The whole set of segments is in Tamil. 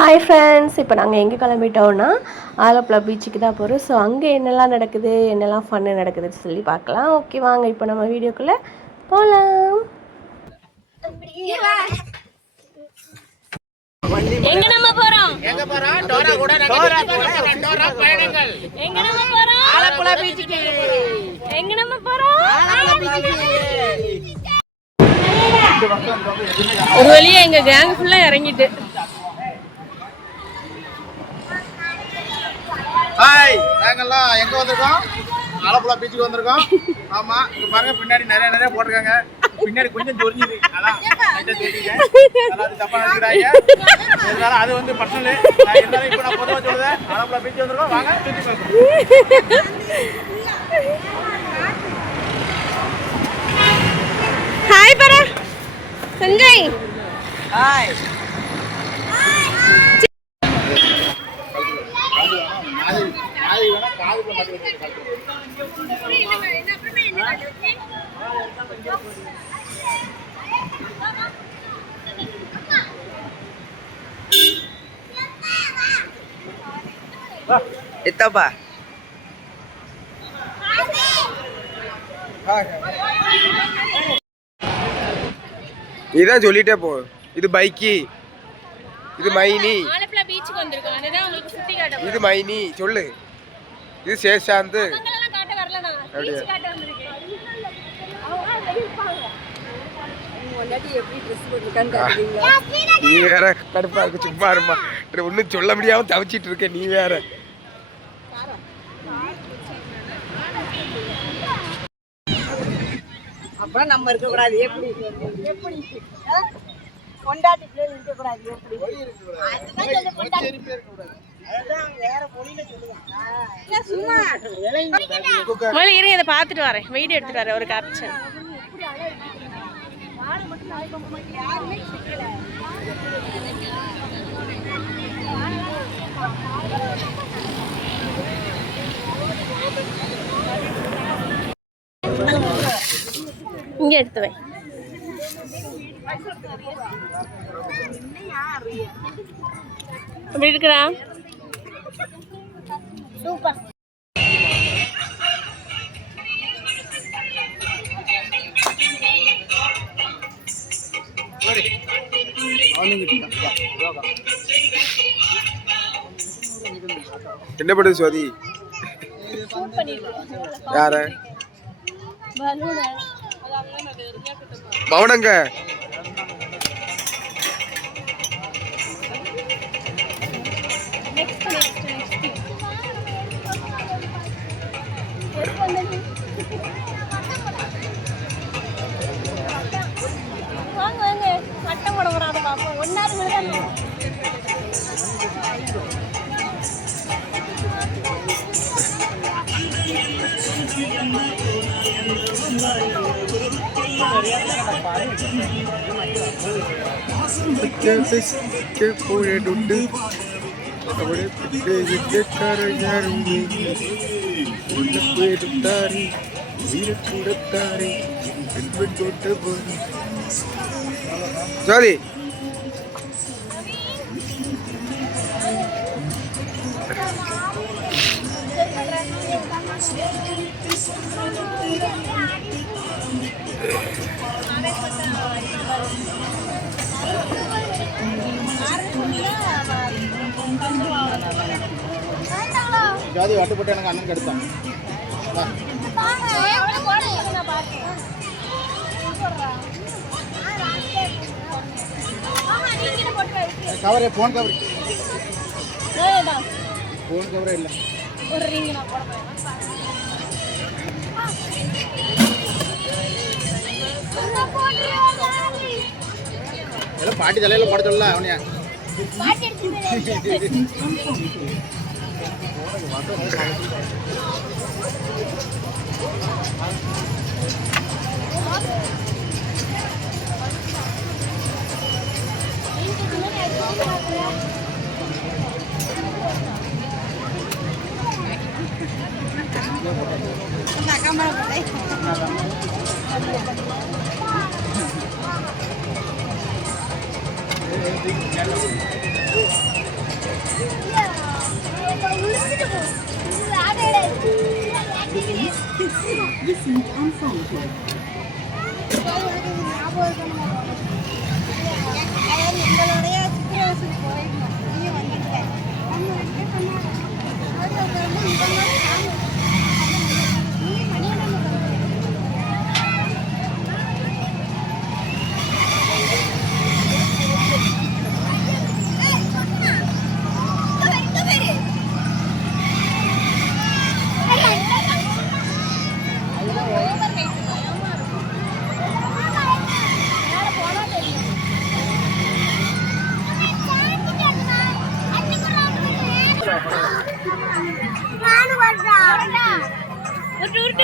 ஹாய் ஃப்ரெண்ட்ஸ் இப்போ நாங்கள் எங்கே கிளம்பிட்டோம்னா ஆலப்புழா பீச்சுக்கு தான் போகிறோம் ஸோ அங்கே என்னெல்லாம் நடக்குது என்னெல்லாம் ஃபன்னு நடக்குதுன்னு சொல்லி பார்க்கலாம். ஓகே வாங்க இப்போ நம்ம வீடியோக்குள்ளே போகலாம் எங்க நம்ம போறோம்? எங்க போறோம்? டோரா கூட டோரா டோரா பயணங்கள். எங்க நம்ம போறோம்? ஆலப்புழா பீச்சுக்கு எங்க நம்ம போறோம்? ஒரு வழியா எங்க கேங் ஃபுல்லா இறங்கிட்டு. ஹாய் நாங்கெல்லாம் எங்க வந்திருக்கோம்? ஆலப்புழா பீச்சுக்கு வந்திருக்கோம். ஆமா இங்க பாருங்க பின்னாடி நிறைய நிறைய போட்டிருக்காங்க. பின்னாடி கொஞ்சம் தெரிஞ்சுது. அதான் தெரியுங்க அதெல்லாம் அது தப்பா நினைக்கிறாங்க இருந்தாலும் அது வந்து பர்சனல் இருந்தாலும் இப்போ நான் பொதுவாக சொல்லுதேன் ஆலப்புழா பீச் வந்திருக்கோம். வாங்க சுற்றி பார்க்கலாம் ஹாய் பர சஞ்சய் அது எத்தப்பா இதான் சொல்லிட்டே போ. இது பைக்கி. இது மைனி. இது மைனி. சொல்லு. இது சேஷாந்து. அவங்களெல்லாம் காட்ட வரல நான். அப்படியா? பீச் காட்ட வந்திருக்கேன். நீ வேற கடுப்பா இருக்கு. சும்மா இருமா ஒன்றும் சொல்ல முடியாம தவிச்சிட்டு இருக்க. நீ வேற. அப்புறம் நம்ம இருக்கக்கூடாது. எப்படி? எப்படி? கொண்டாட்டி பிள்ளைகள் இருக்கக்கூடாது. எப்படி? இருங்க இதை பார்த்துட்டு வரேன். வீடியோ எடுத்துட்டு வரேன் ஒரு கேப்ஷன் யாருமே இங்க எடுத்து வை. எப்படி இருக்கிறா சூப்பர். என்ன பண்ணுது சுவாதி? யார மௌனங்க வாங்க പോയിട്ടുണ്ട് അവിടെ കരഞ്ഞാറുണ്ട് പേരുത്താറി വീരക്കൂടത്താറി തൊട്ട് പോയി സോറി ஜாதி வட்டுப்பட்டு எனக்கு அண்ணன் கெடுத்தான். கவரே ஃபோன் கவர் ஃபோன் கவரே இல்லை. ஒரு ரிங் நான் போட போறேன். பாட்டி தலையில போட சொல்லல பாட்டி எடுத்து la cámara por ahí. Listen and follow.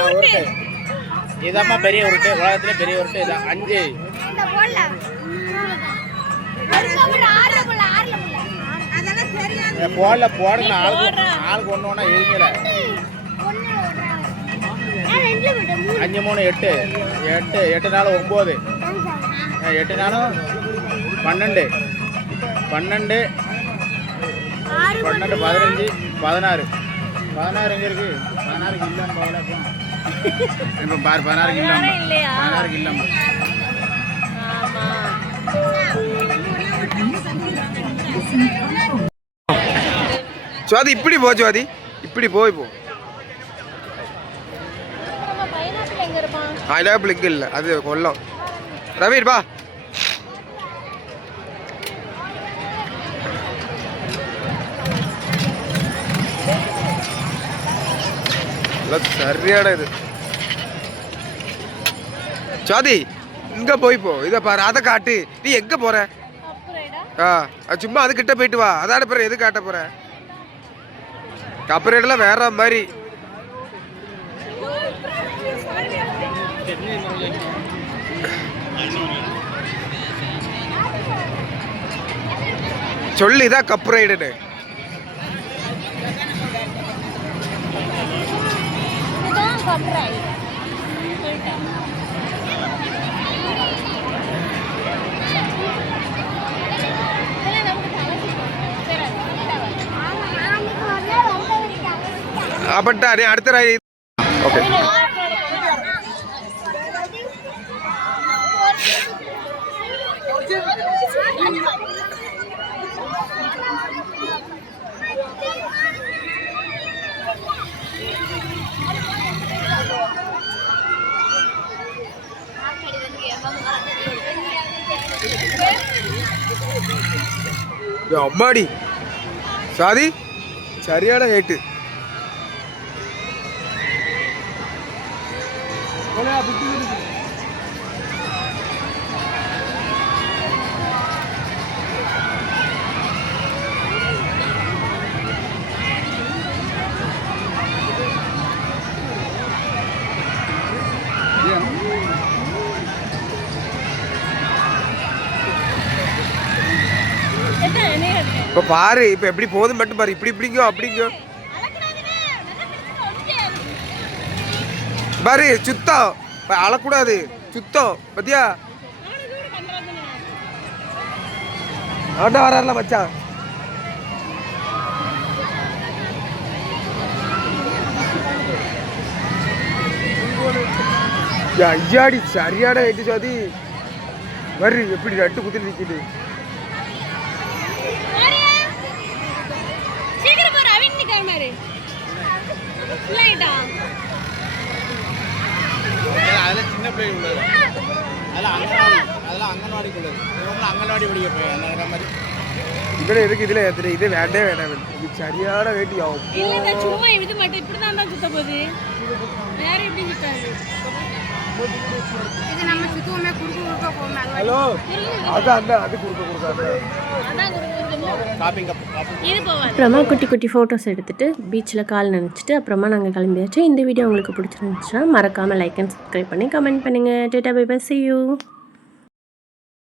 உருட்டு இதாம்மா பெரிய உருட்டு. உலகத்துல பெரிய உருட்டு. இதான் அஞ்சு. இந்த போடல. போடுங்க. ஆளுக்கு ஆளுக்கு ஒன்று ஒன்றா எழுங்கல அஞ்சு மூணு எட்டு. எட்டு எட்டு நாலு ஒம்பது. எட்டு நாளும் பன்னெண்டு. பன்னெண்டு. பன்னெண்டு பதினஞ்சு பதினாறு. பதினாறு எங்க இருக்கு? பதினாறுக்கு இல்லாம இப்போ பாரு பதினாறுக்கு இல்லாம இல்லையா? பதினாறுக்கு இல்லாம சுவாதி இப்படி போ சுவாதி. இப்படி போய் போ. ஆயிலாப்பிள் இங்கே இல்லை. அது கொல்லம். ரவீர் பா எல்லாம் சரியான இது. சுவாதி இங்க போய் போ. இதை பாரு அதை காட்டு. நீ எங்க போற? ஆ சும்மா அது கிட்ட போயிட்டு வா. அதான பிறகு எது காட்ட போற? கப்பரேட்லாம் வேற மாதிரி. சொல்லி தான் கப் ரைடுன்னு കൊപ്രായി. അപ്പട്ട അടുത്ത ഓക്കെ. அம்மாடி. சாதி சரியான ஹேட்டு இப்போ பாரு இப்போ எப்படி போதும் மட்டும் பாரு. இப்படி இப்படிங்கோ அப்படிங்கோ பாரு சுத்தம். அழக்கூடாது. சுத்தம். பத்தியா? ஆண்டா வராருல மச்சான். ஐயாடி சரியான எட்டு சாதி வரு எப்படி நட்டு குத்தில் நிற்கிது பாரு அவின் நிக்கிற மாதிரி இல்லைட்டா அதில் சின்ன பிள்ளை உள்ளது. அதெல்லாம் அங்கன்வாடி அதெல்லாம் அங்கன்வாடிக்கு உள்ளது. அங்கன்வாடி படிக்க போய் அந்த மாதிரி. ஏத்துற இது வேண்டே வேண்டாம் இது சரியான வேட்டி ஆகும். இல்லடா சும்மா இது மட்டும் இப்படி தான் தான் சுத்த போகுது. வேற எப்படி சுத்தாது? இது நம்ம சுத்துவோமே குறுக்கு குறுக்க போமே ஹலோ. அது அந்த அது அதான் குறுக்கு போவாது அப்புறமா குட்டி குட்டி ஃபோட்டோஸ் எடுத்துட்டு பீச்சில் கால் நினச்சிட்டு அப்புறமா நாங்கள் கிளம்பியாச்சு. இந்த வீடியோ உங்களுக்கு பிடிச்சிருந்துச்சுன்னா மறக்காமல் லைக் அண்ட் சப்ஸ்கிரைப் பண்ணி கமெண்ட் பண்ணுங்கள் tata bye bye see you.